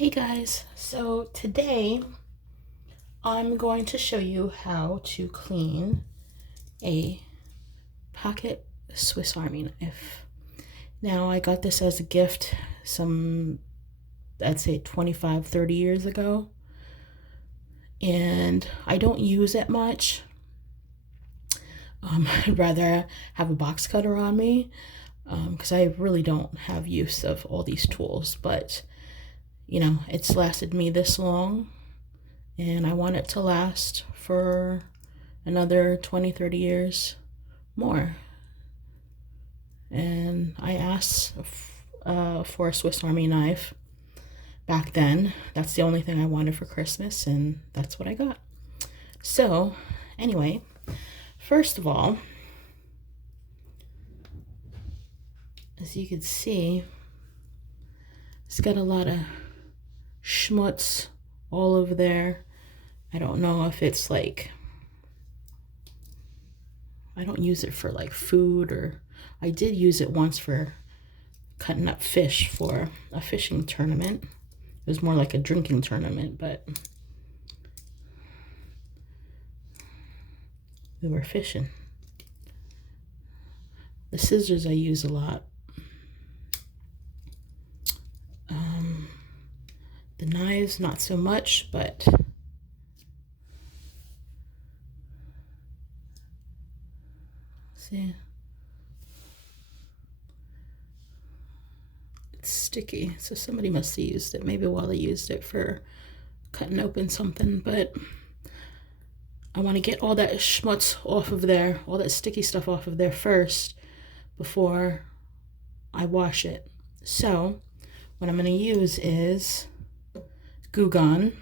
Hey guys, so today I'm going to show you how to clean a pocket Swiss Army knife. Now I got this as a gift I'd say 25, 30 years ago, and I don't use it much. I'd rather have a box cutter on me because I really don't have use of all these tools, but it's lasted me this long and I want it to last for another 20, 30 years more. And I asked for a Swiss Army knife back then. That's the only thing I wanted for Christmas, and that's what I got. So, anyway, first of all, as you can see, it's got a lot of schmutz all over there. I don't know if it's like, I don't use it for like food, or I did use it once for cutting up fish for a fishing tournament. It was more like a drinking tournament, but we were fishing. The scissors I use a lot. The knives, not so much, but see, it's sticky, so somebody must have used it, maybe while they used it for cutting open something. But I want to get all that schmutz off of there, all that sticky stuff off of there first before I wash it. So what I'm going to use is Goo Gone.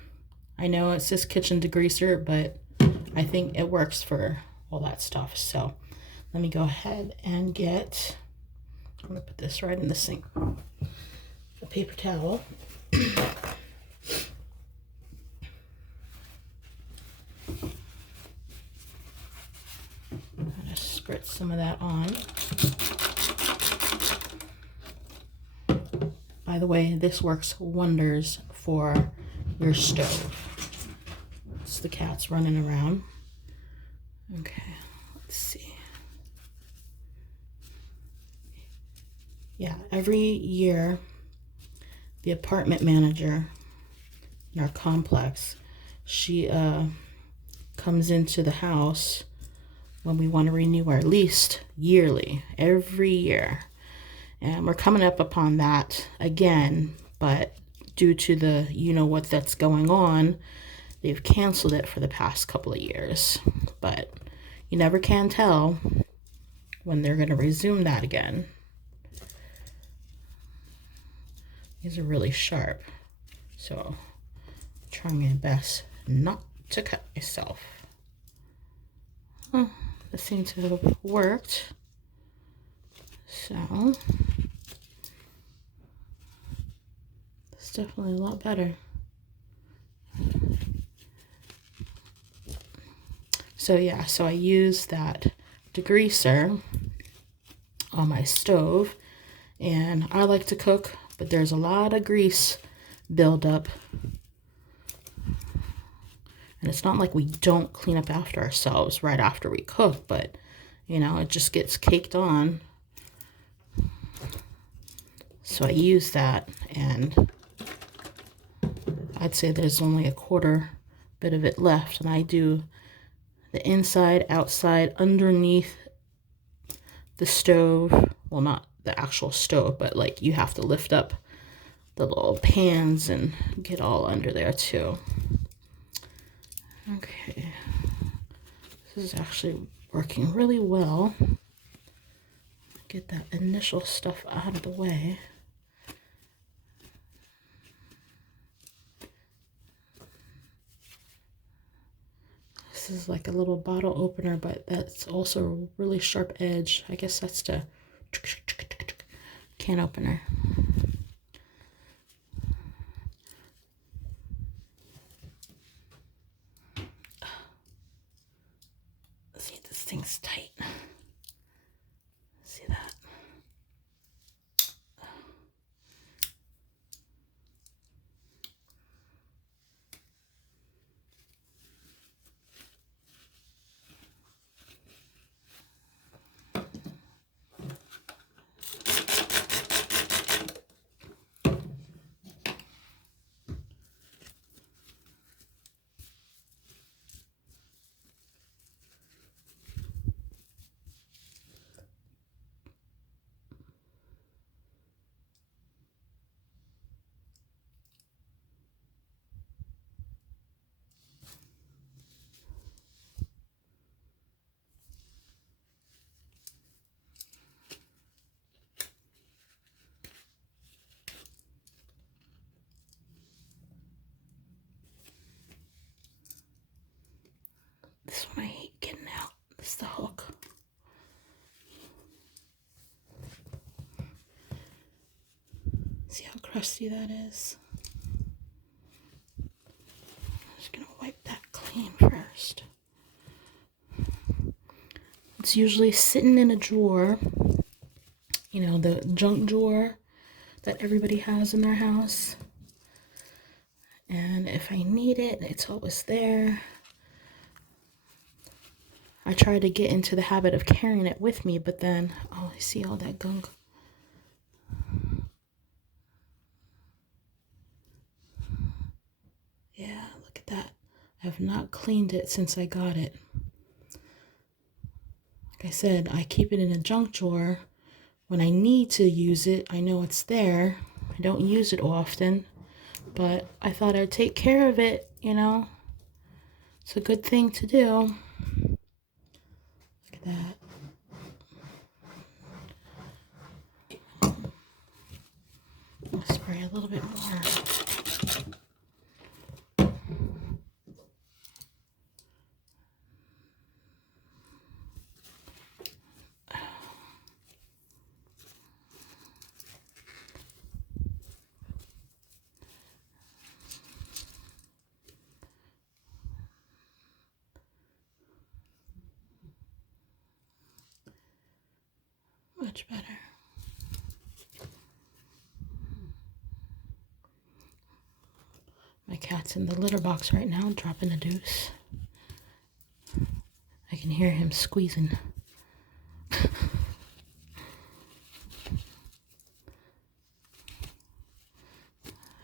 I know it says kitchen degreaser, but I think it works for all that stuff. So let me go ahead and get, I'm going to put this right in the sink, a paper towel. I'm going to spritz some of that on. By the way, this works wonders for your stove. It's the cats running around. Okay, let's see. Yeah, every year, the apartment manager in our complex, she comes into the house when we want to renew our lease yearly, every year. And we're coming up upon that again, but due to the what that's going on, they've canceled it for the past couple of years. But you never can tell when they're going to resume that again. These are really sharp, so I'm trying my best not to cut myself. This seems to have worked. So it's definitely a lot better. So yeah, so I use that degreaser on my stove, and I like to cook, but there's a lot of grease buildup. And it's not like we don't clean up after ourselves right after we cook, but it just gets caked on. So I use that, and I'd say there's only a quarter bit of it left, and I do the inside, outside, underneath the stove. Well, not the actual stove, but like you have to lift up the little pans and get all under there too. Okay, this is actually working really well. Get that initial stuff out of the way. This is like a little bottle opener, but that's also a really sharp edge. I guess that's the can opener. See, this thing's tight. See that? This one I hate getting out. This is the hook. See how crusty that is? I'm just gonna wipe that clean first. It's usually sitting in a drawer, you know, the junk drawer that everybody has in their house. And if I need it, it's always there. I try to get into the habit of carrying it with me, but then, oh, I see all that gunk. Yeah, look at that. I have not cleaned it since I got it. Like I said, I keep it in a junk drawer. When I need to use it, I know it's there. I don't use it often, but I thought I'd take care of it, you know. It's a good thing to do. Look at that. I'll spray a little bit more. Much better. My cat's in the litter box right now, dropping a deuce. I can hear him squeezing.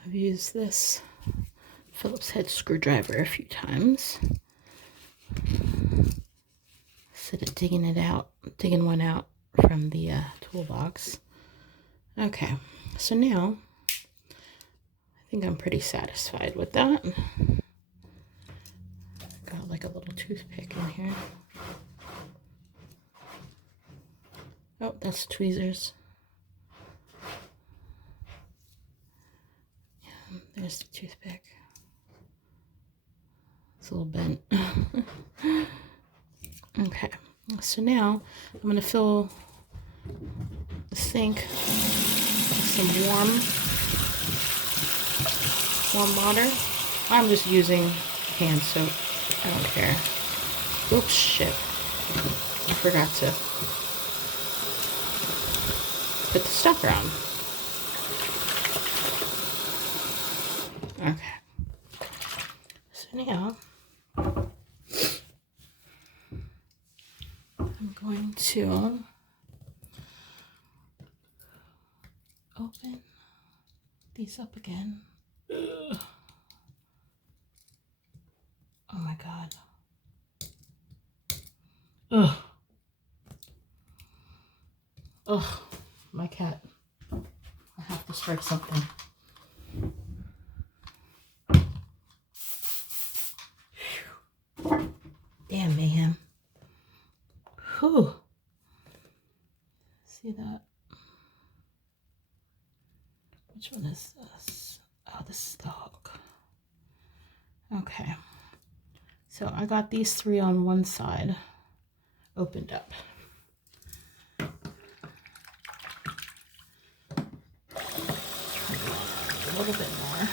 I've used this Phillips head screwdriver a few times. Instead of digging one out from the toolbox. Okay, so now I think I'm pretty satisfied with that. Got like a little toothpick in here. Oh, that's tweezers. Yeah, there's the toothpick. It's a little bent. Okay, so now I'm going to fill the sink with some warm water. I'm just using hand soap. I don't care. Oops, shit. I forgot to put the stopper on. Okay. So now I'm going to open these up again. Ugh. Oh my God. Ugh. Ugh. My cat. I have to spray something. Damn, mayhem. Whew. See that? Which one is this? Oh, this is the hook. Okay. So I got these three on one side opened up. A little bit more.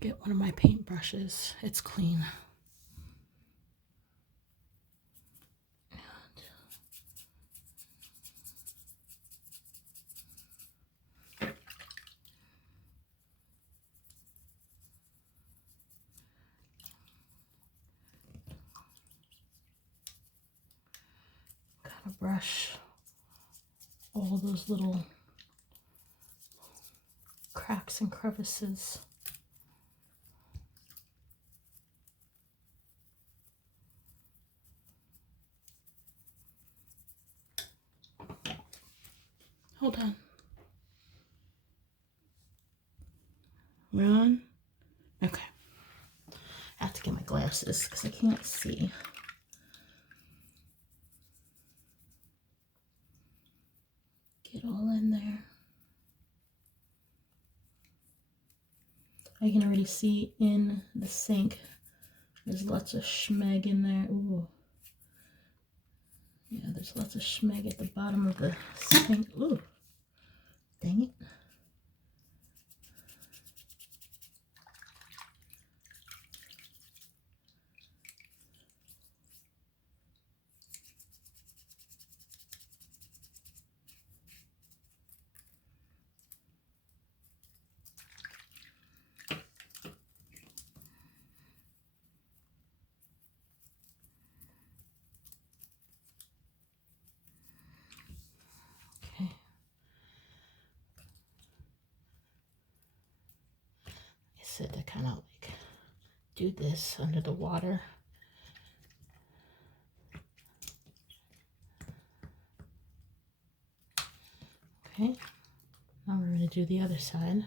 Get one of my paintbrushes. It's clean. Gotta brush all those little cracks and crevices. Hold on. We're on? Okay. I have to get my glasses because I can't see. Get all in there. I can already see in the sink. There's lots of schmeg in there. Ooh. Yeah, there's lots of schmeg at the bottom of the sink. Ooh. Dang it. Okay. I said to kind of like do this under the water. Okay. Now we're going to do the other side.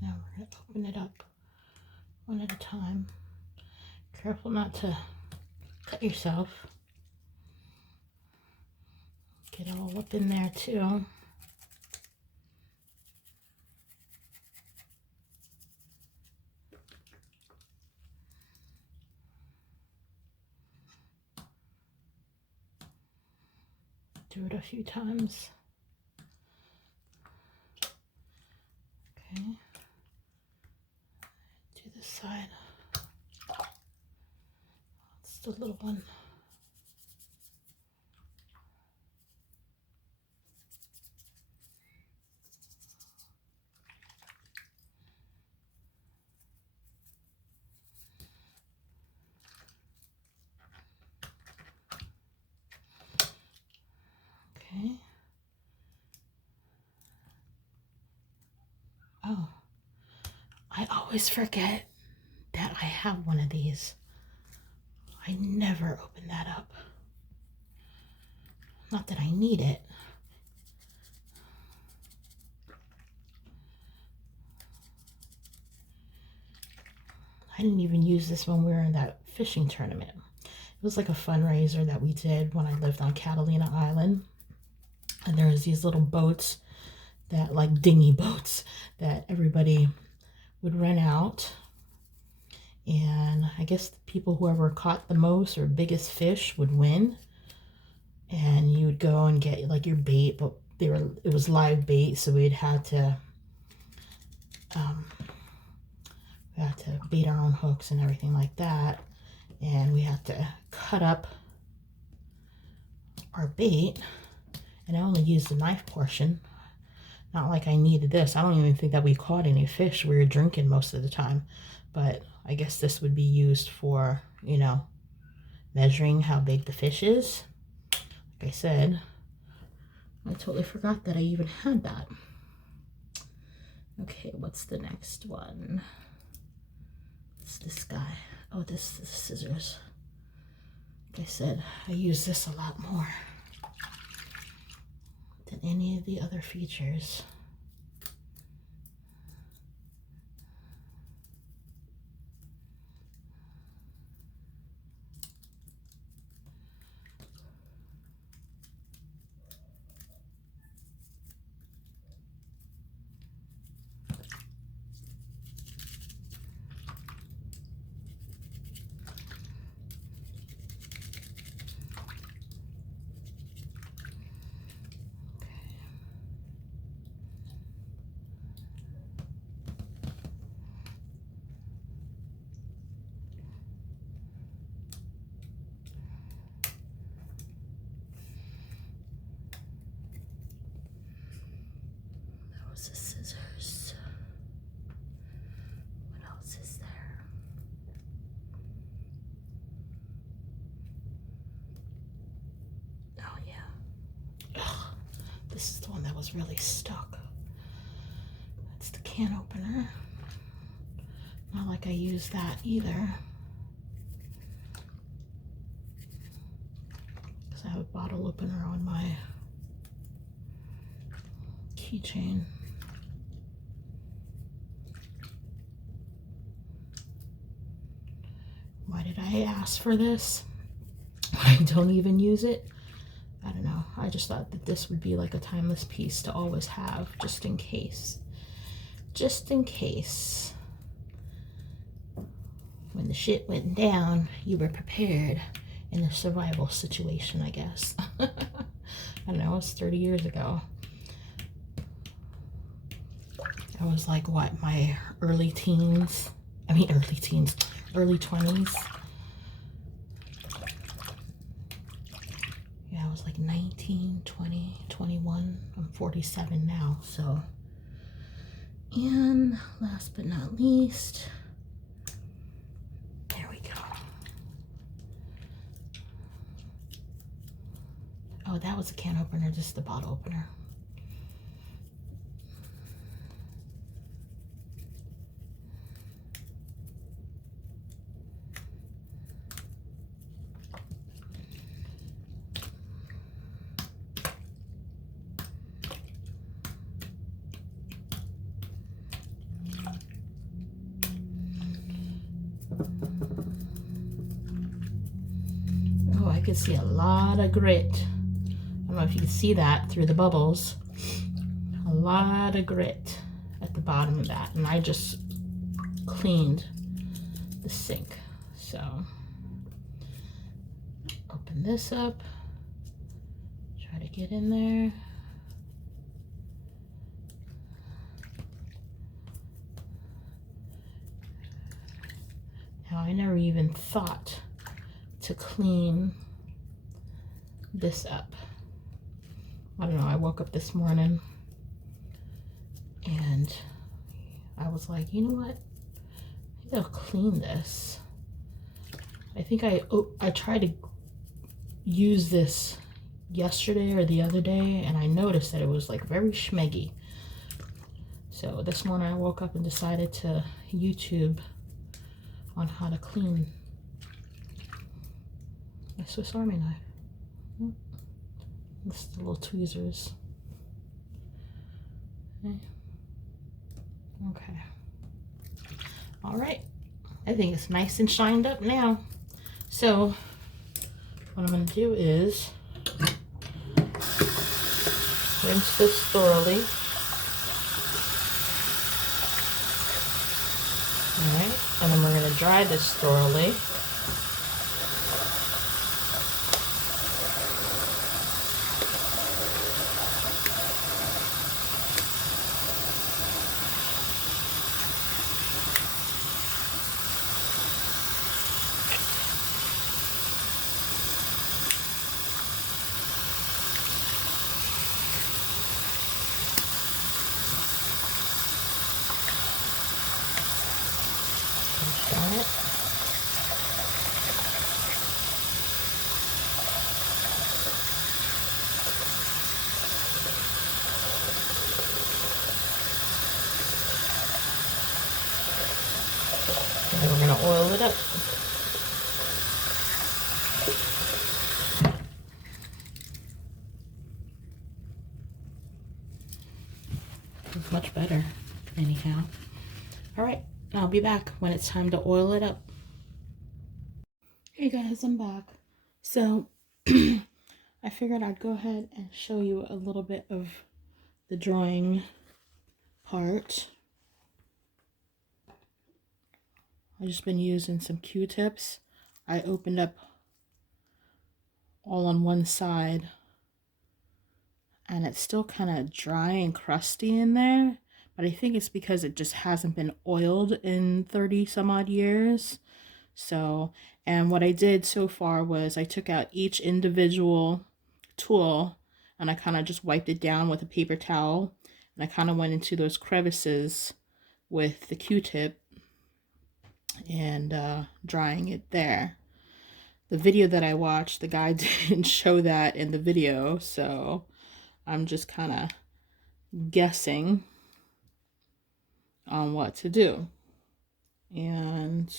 Now we're going to open it up one at a time. Careful not to cut yourself. Get it all up in there too. Do it a few times. Okay. Do this side. It's the little one. Okay. Oh, I always forget that I have one of these. I never open that up. Not that I need it. I didn't even use this when we were in that fishing tournament. It was like a fundraiser that we did when I lived on Catalina Island. And there was these little boats that, like dinghy boats, that everybody would rent out. And I guess the people, whoever caught the most or biggest fish would win. And you would go and get like your bait, but it was live bait, so we had to bait our own hooks and everything like that. And we had to cut up our bait. And I only used the knife portion. Not like I needed this. I don't even think that we caught any fish. We were drinking most of the time. But I guess this would be used for, you know, measuring how big the fish is. Like I said, I totally forgot that I even had that. Okay, what's the next one? It's this guy. Oh, this is the scissors. Like I said, I use this a lot more than any of the other features. The scissors. What else is there? Oh yeah. Ugh, this is the one that was really stuck. can opener. Not like I use that either. Because I have a bottle opener on my keychain. Why did I ask for this? I don't even use it. I don't know. I just thought that this would be like a timeless piece to always have, just in case. Just in case. When the shit went down, you were prepared in a survival situation, I guess. I don't know, it was 30 years ago. I was like, what, my early teens? I mean, early teens, early 20s. Yeah, I was like 19, 20, 21. I'm 47 now, so. And last but not least, there we go. Oh, that was a can opener, just the bottle opener. Oh, I could see a lot of grit. I don't know if you can see that through the bubbles. A lot of grit at the bottom of that. And I just cleaned the sink. So, open this up. Try to get in there. Now, I never even thought to clean this up. I don't know, I woke up this morning and I was like, you know what? I think I'll clean this. I think I tried to use this yesterday or the other day and I noticed that it was like very schmeggy. So this morning I woke up and decided to YouTube on how to clean my Swiss Army knife. This is the little tweezers. Okay. All right. I think it's nice and shined up now. So what I'm going to do is rinse this thoroughly. All right. And then we're going to dry this thoroughly. It. And then we're going to oil it up. It's much better anyhow. All right. I'll be back when it's time to oil it up. Hey guys, I'm back. So I figured I'd go ahead and show you a little bit of the drawing part. I've just been using some Q-tips. I opened up all on one side and it's still kind of dry and crusty in there. But I think it's because it just hasn't been oiled in 30 some odd years. So, and what I did so far was I took out each individual tool and I kind of just wiped it down with a paper towel. And I kind of went into those crevices with the Q-tip and drying it there. The video that I watched, the guy didn't show that in the video. So I'm just kind of guessing on what to do. And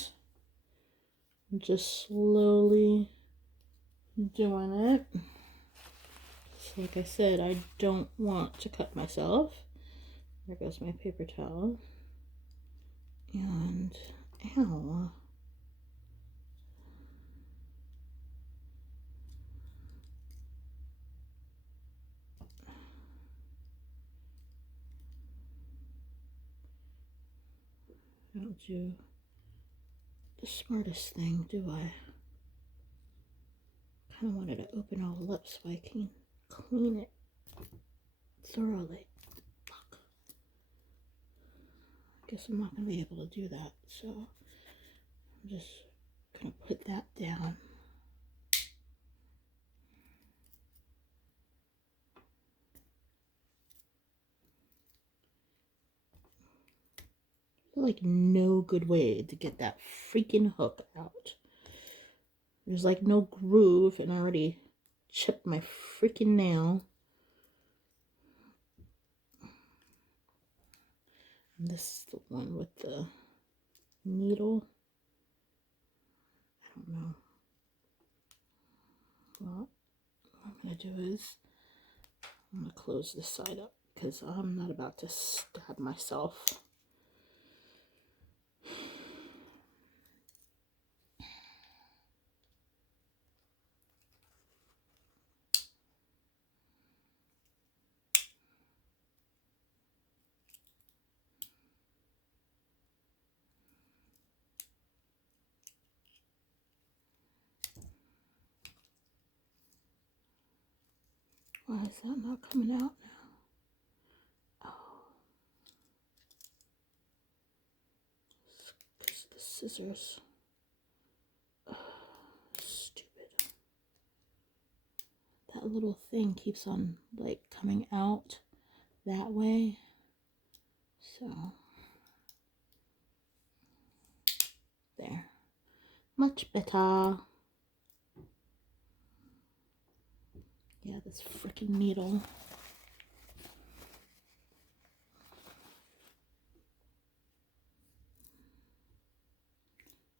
I'm just slowly doing it. So like I said, I don't want to cut myself. There goes my paper towel. And ow. I don't do the smartest thing, do I? Kind of wanted to open all up so I can clean it thoroughly. Fuck. I guess I'm not going to be able to do that, so I'm just going to put that down. Like no good way to get that freaking hook out. There's like no groove, and I already chipped my freaking nail. And this is the one with the needle. I don't know. Well, what I'm gonna do is I'm gonna close this side up because I'm not about to stab myself. Why is that not coming out now? Oh. It's because of the scissors. Ugh, stupid. That little thing keeps on like coming out that way. So there. Much better. Yeah, this freaking needle.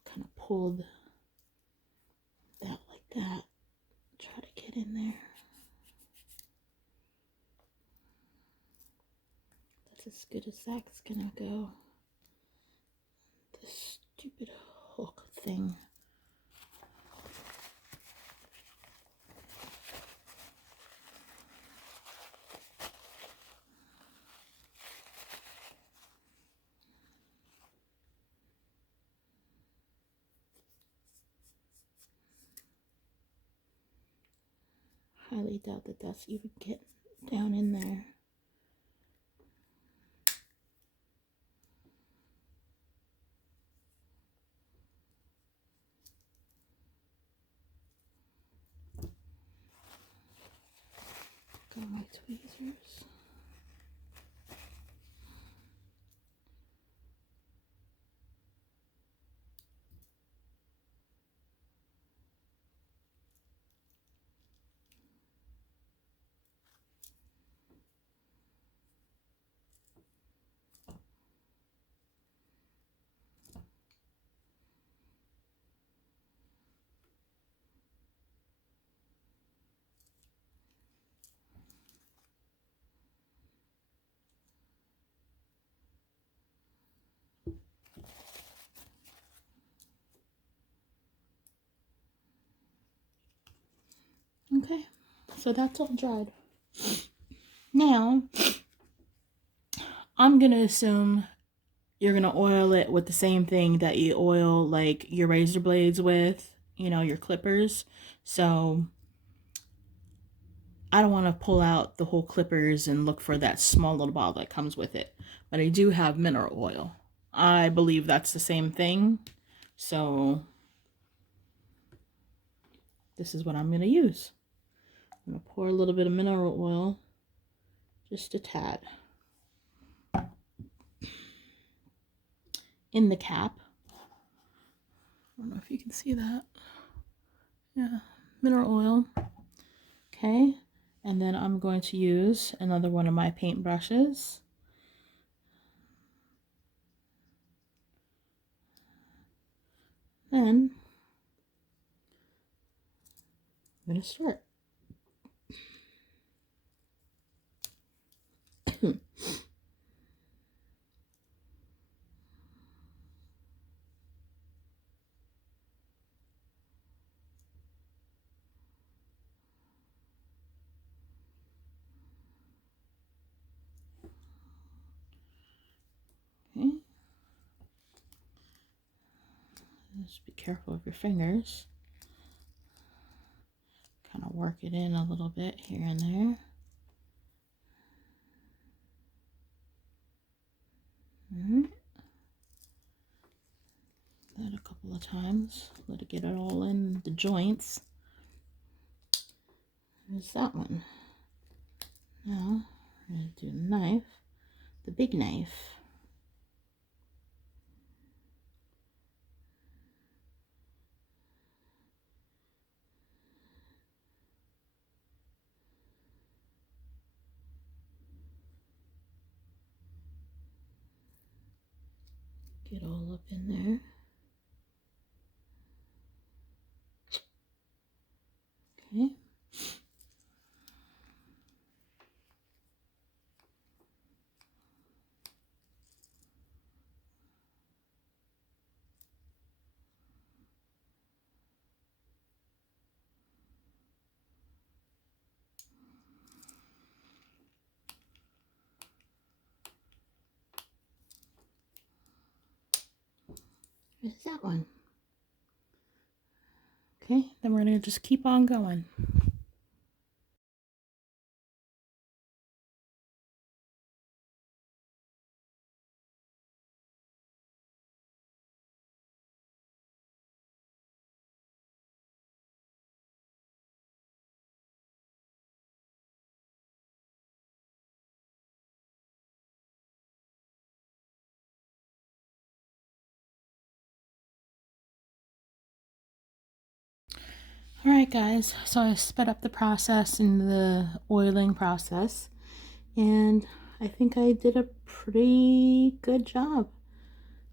Kind of pulled that like that. Try to get in there. That's as good as that's gonna go. This stupid hook thing. Highly doubt that that's even getting down in there. Got my tweezers. Okay, so that's all dried. Now, I'm gonna assume you're gonna oil it with the same thing that you oil like your razor blades with, you know, your clippers. So I don't want to pull out the whole clippers and look for that small little bottle that comes with it. But I do have mineral oil. I believe that's the same thing. So this is what I'm going to use. I'm going to pour a little bit of mineral oil, just a tad, in the cap. I don't know if you can see that. Yeah, mineral oil. Okay, and then I'm going to use another one of my paint brushes. Then I'm going to start. Okay. Just be careful of your fingers. Kind of work it in a little bit here and there. That a couple of times. Let it get it all in the joints. There's that one. Now, we're going to do the knife, the big knife. Get all up in there. Okay. There's that one. Okay, then we're going to just keep on going. Alright guys, so I sped up the process in the oiling process, and I think I did a pretty good job.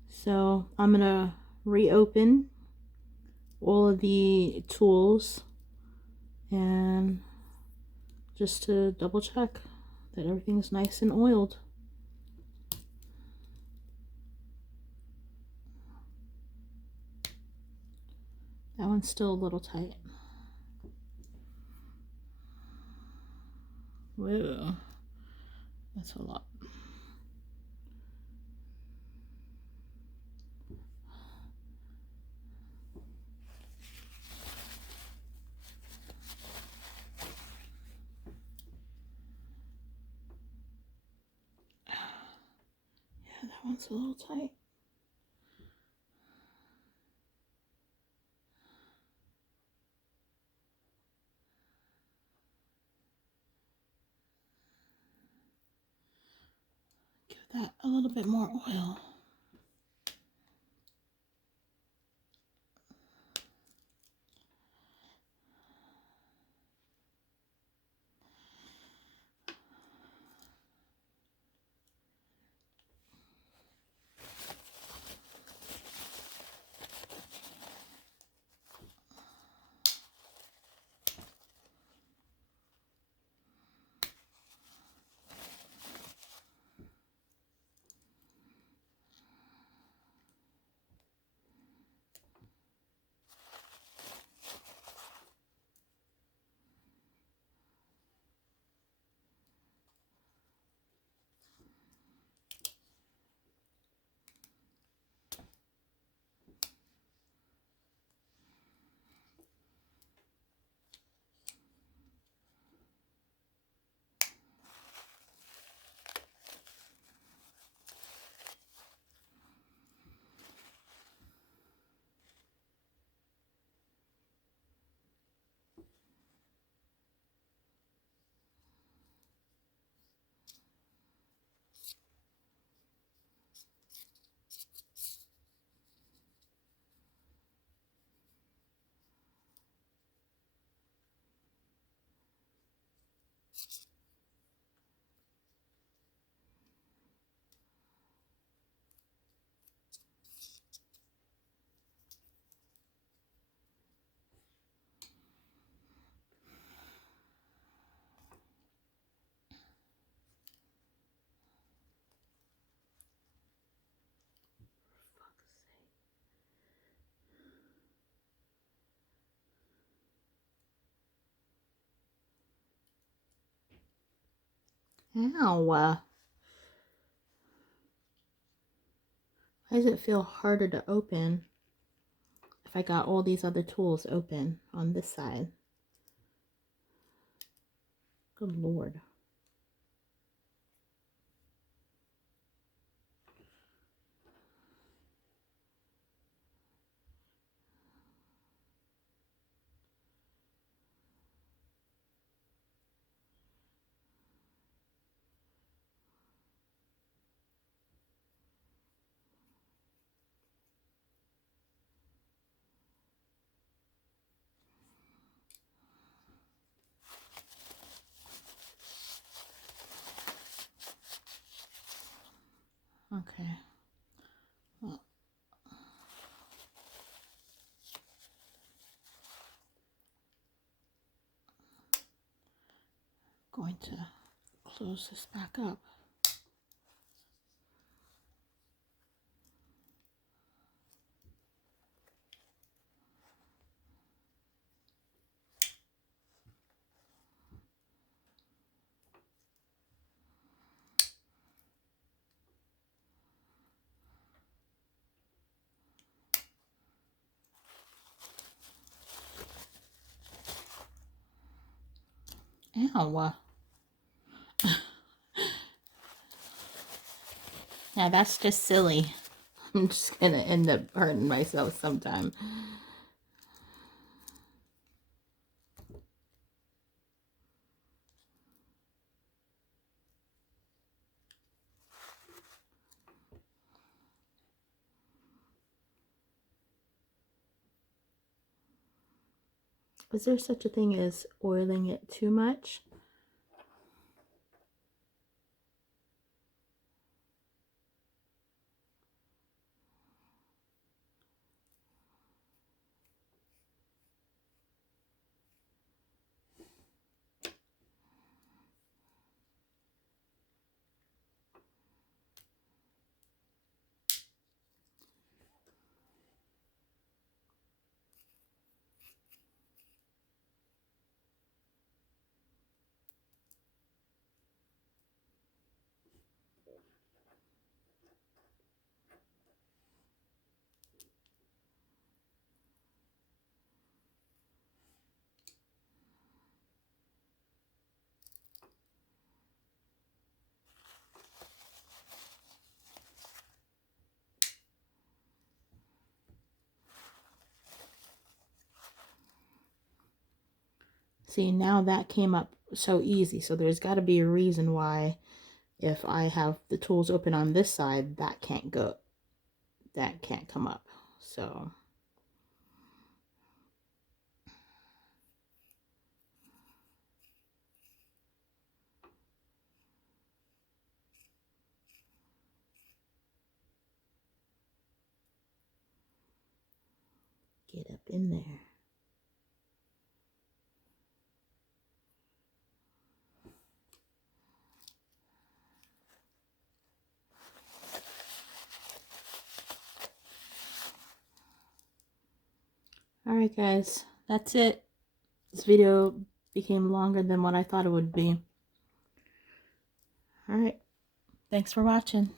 So I'm going to reopen all of the tools and just to double check that everything's nice and oiled. That one's still a little tight. Whoa, that's a lot. Yeah, that one's a little tight. Give that a little bit more oil. Ow. Why does it feel harder to open if I got all these other tools open on this side? Good Lord. Okay. Well, going to close this back up. Ow. Yeah, that's just silly. I'm just gonna end up hurting myself sometime. Is there such a thing as oiling it too much? See, now that came up so easy. So there's got to be a reason why if I have the tools open on this side, that can't come up. So get up in there. Alright guys, that's it. This video became longer than what I thought it would be. Alright, thanks for watching.